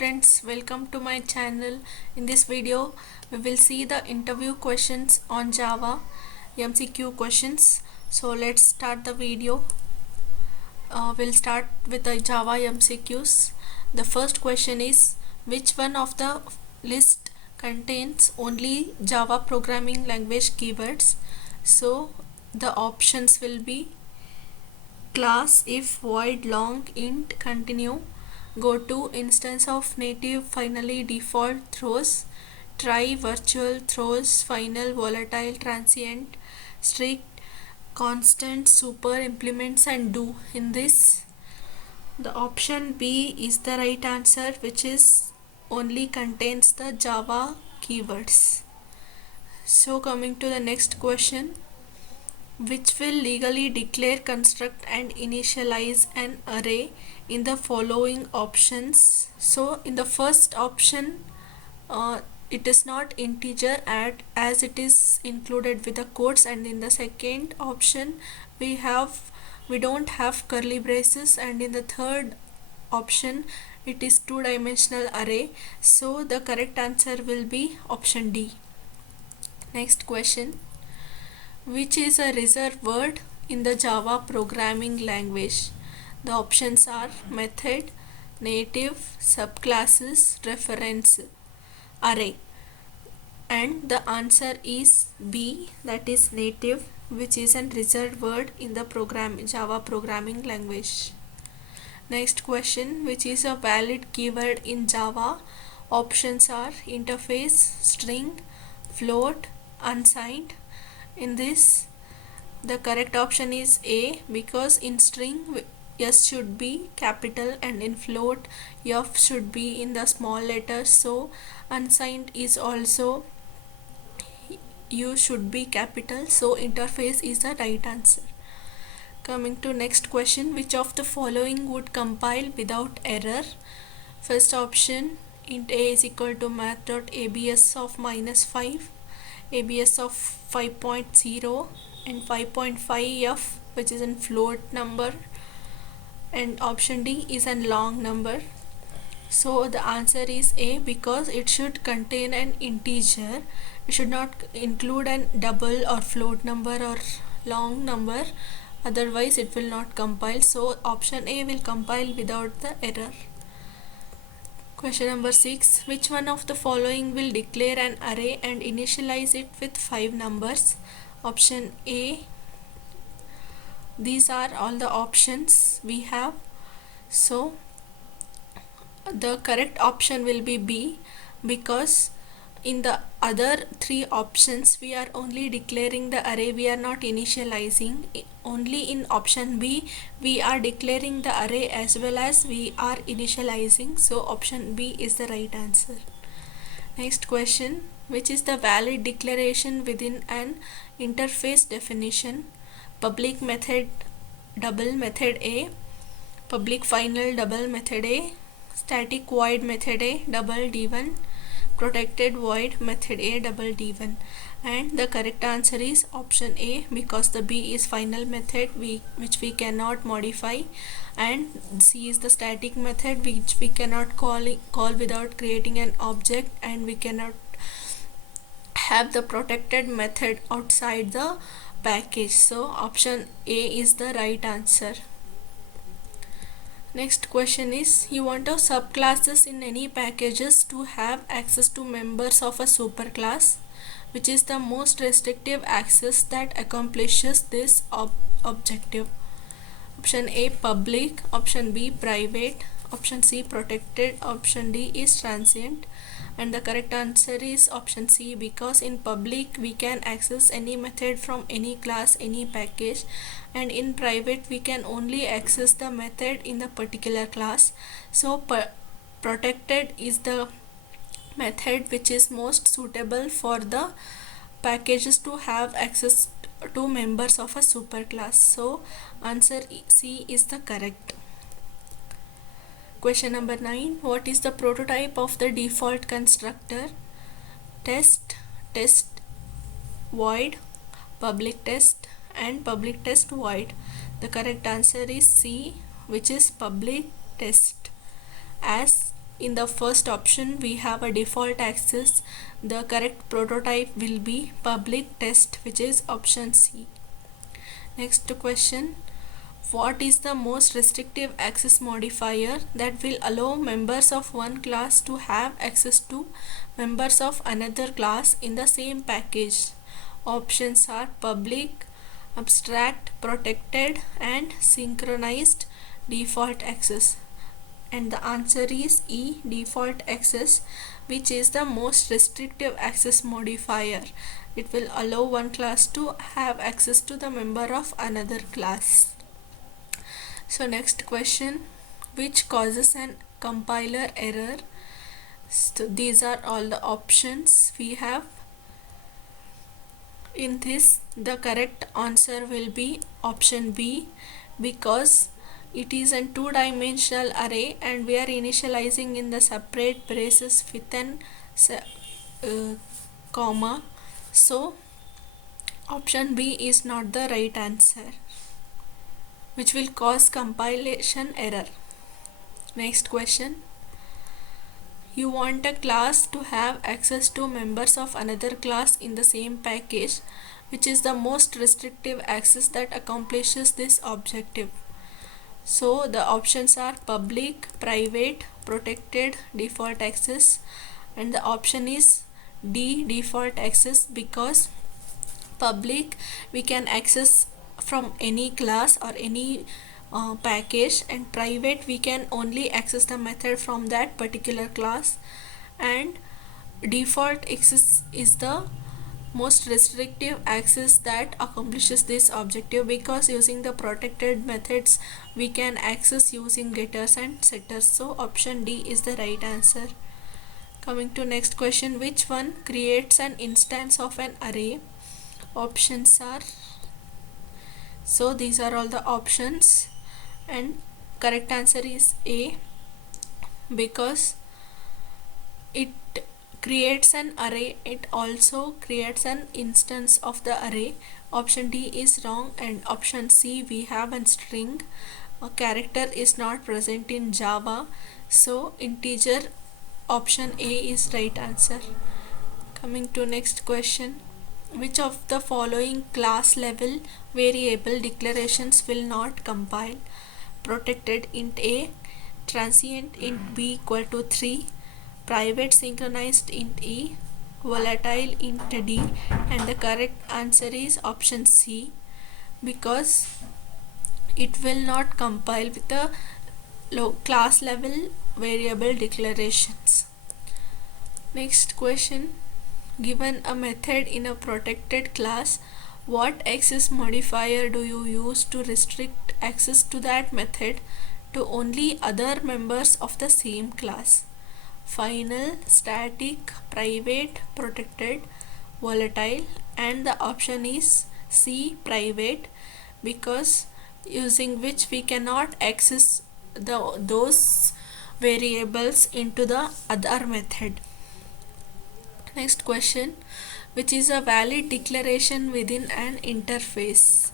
Friends, welcome to my channel. In this video, we will see the interview questions on Java MCQ questions. So let's start the video. We'll start with the Java MCQs. The first question is, which one of the list contains only Java programming language keywords? So the options will be class, if, void, long, int, continue, go to, instance of, native, finally, default, throws, try, virtual, throws, final, volatile, transient, strict, constant, super, implements, and do. In this, the option B is the right answer, which is only contains the Java keywords. So coming to the next question, which will legally declare, construct, and initialize an array in the following options. So in the first option, it is not integer as it is included with the quotes, and in the second option we don't have curly braces, and in the third option it is two-dimensional array. So the correct answer will be option D. Next question, which is a reserved word in the Java programming language? The options are method, native, subclasses, reference, array. And the answer is B, that is native, which is a reserved word in the Java programming language. Next question, which is a valid keyword in Java? Options are interface, string, float, unsigned. In this, the correct option is A, because in string S should be capital and in float F should be in the small letters, so unsigned is also U should be capital, so interface is the right answer. Coming to next question, which of the following would compile without error? First option, int a is equal to math.abs of -5, abs of 5.0, and 5.5f, which is in float number, and option D is a long number. So the answer is A, because it should contain an integer. It should not include a double or float number or long number, otherwise it will not compile. So option A will compile without the error. Question number 6, which one of the following will declare an array and initialize it with 5 numbers? Option A, these are all the options we have, so the correct option will be B, because in the other 3 options we are only declaring the array, we are not initializing. Only in option B we are declaring the array as well as we are initializing, so option B is the right answer. Next question, which is the valid declaration within an interface definition? Public method double method A, public final double method A, static void method A double D1, protected void method A double D1. And the correct answer is option A, because the B is final method which we cannot modify, and C is the static method which we cannot call without creating an object, and we cannot have the protected method outside the package. So option A is the right answer. Next question is, you want a subclasses in any packages to have access to members of a superclass. Which is the most restrictive access that accomplishes this objective? Option A, public, option B, private, option C, protected, option D is transient. And the correct answer is option C, because in public we can access any method from any class, any package, and in private we can only access the method in the particular class. So protected is the method which is most suitable for the packages to have access to members of a superclass. So answer C is the correct. Question number 9, what is the prototype of the default constructor? Test, test void, public test, and public test void. The correct answer is C, which is public test, as in the first option we have a default access. The correct prototype will be public test, which is option C. Next question, what is the most restrictive access modifier that will allow members of one class to have access to members of another class in the same package? Options are public, abstract, protected, and synchronized default access. And the answer is E, default access, which is the most restrictive access modifier. It will allow one class to have access to the member of another class. So next question, which causes an compiler error? So these are all the options we have. In this, the correct answer will be option B, because it is a two-dimensional array and we are initializing in the separate braces with an comma. So option B is not the right answer, which will cause compilation error. Next question, you want a class to have access to members of another class in the same package. Which is the most restrictive access that accomplishes this objective? So the options are public, private, protected, default access, and the option is D, default access, because public we can access from any class or any package, and private we can only access the method from that particular class, and default access is the most restrictive access that accomplishes this objective, because using the protected methods we can access using getters and setters. So option D is the right answer. Coming to next question, which one creates an instance of an array? Options are, so these are all the options, and correct answer is A, because it creates an array, it also creates an instance of the array. Option D is wrong, and option C, we have a string, a character is not present in Java, so integer, option A is right answer. Coming to next question, which of the following class level variable declarations will not compile? Protected int A, transient int B equal to 3, private synchronized int E, volatile int D, and the correct answer is option C, because it will not compile with the class level variable declarations. Next question, given a method in a protected class, what access modifier do you use to restrict access to that method to only other members of the same class? Final, static, private, protected, volatile, and the option is C, private, because using which we cannot access those variables into the other method. Next question, which is a valid declaration within an interface?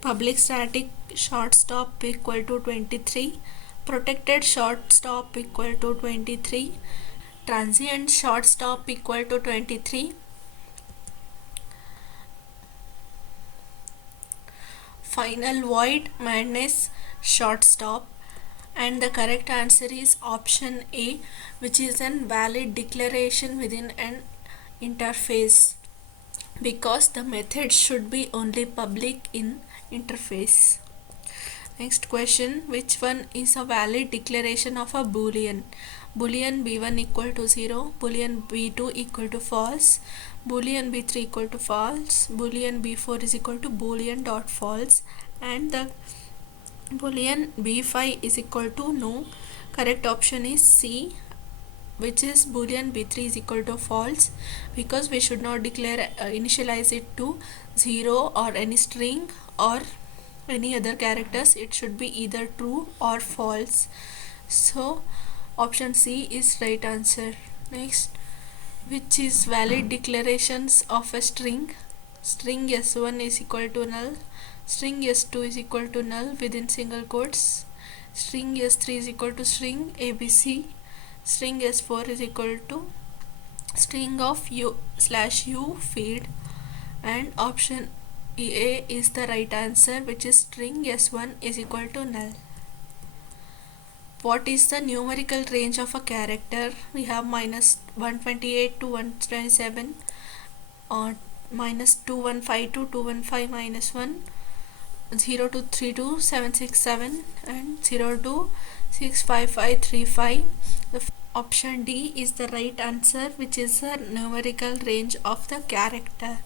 Public static short stop equal to 23, protected short stop equal to 23, transient short stop equal to 23, final void madness short stop, and the correct answer is option A, which is a valid declaration within an interface, because the method should be only public in interface. Next question, which one is a valid declaration of a boolean? Boolean b1 equal to 0, boolean b2 equal to false, boolean b3 equal to false, boolean b4 is equal to boolean dot false, and the boolean b5 is equal to no. Correct option is C, which is boolean b3 is equal to false, because we should not declare initialize it to 0 or any string or any other characters. It should be either true or false. So option C is right answer. Next, which is valid declarations of a string? String s1 is equal to null, string s2 is equal to null within single quotes, string s3 is equal to string abc, string s4 is equal to string of u/u feed, and option A is the right answer, which is string s1 is equal to null. What is the numerical range of a character? We have minus 128 to 127, or minus 215 to 215 minus 1, 0 to 32767, and 0 to 65535. The option D is the right answer, which is the numerical range of the character.